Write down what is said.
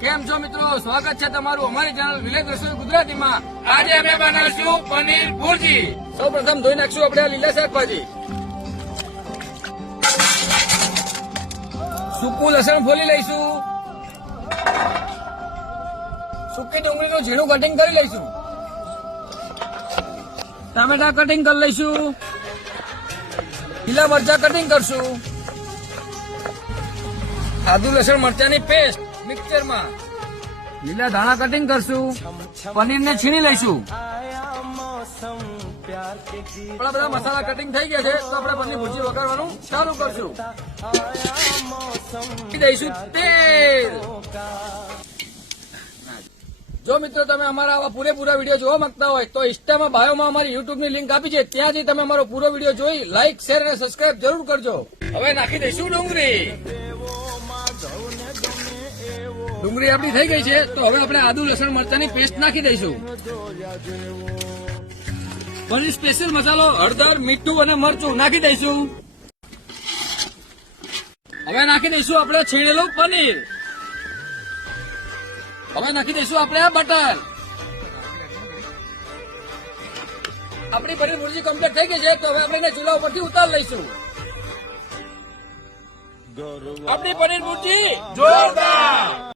કેમ છો મિત્રો? સ્વાગત છે તમારું અમારી ચેનલ વિલેજ રસોઈ ગુજરાતીમાં. આજે અમે બનાવીશું પનીર ભુરજી. સૌ પ્રથમ ધોઈ નાખશું આપણે આ લીલા શાકભાજી. સૂકું લસણ ફોલી લઈશું. સૂકી ડુંગળીનું ઝીણું કટિંગ કરી લઈશું. ટામેટા કટિંગ કરી લઈશું. લીલા મરચા કટિંગ કરશું. આદુ લસણ મરચાની પેસ્ટ મિક્સરમાં. લીલા ધાણા કટિંગ કરશું. પનીરને છીણી લઈશું. આપણા બધા મસાલા કટિંગ થઈ ગયા છે તો આપણે પનીર ભુરજી વઘારવાનું ચાલુ કરશું. દઈશું તેલ. જો મિત્રો તમે અમારા આવા પૂરેપૂરા વિડીયો જોવા માંગતા હોય તો ઇન્સ્ટામાં બાયોમાં અમારી યુટ્યુબની લિંક આપી છે, ત્યાંથી તમે અમારો પૂરો વિડીયો જોઈ લાઇક, શેર અને સબસ્ક્રાઇબ જરૂર કરજો. હવે નાખી દઈશું ડુંગળી. ડુંગળી આપણી થઈ ગઈ છે તો હવે આપણે આદુ લસણ મરચાની પેસ્ટ નાખી દઈશું. પનીર સ્પેશિયલ મસાલો, હળદર, મીઠું અને મરચું નાખી દઈશું. હવે નાખી દઈશું આપણે છીણેલું પનીર. હવે નાખી દઈશું આપણે આ બટર. આપણી પનીર ભુરજી કમ્પ્લીટ થઈ ગઈ છે તો હવે આપણે ચૂલા ઉપરથી ઉતાર લઈશું. આપણી પનીર ભુરજી જોરદાર.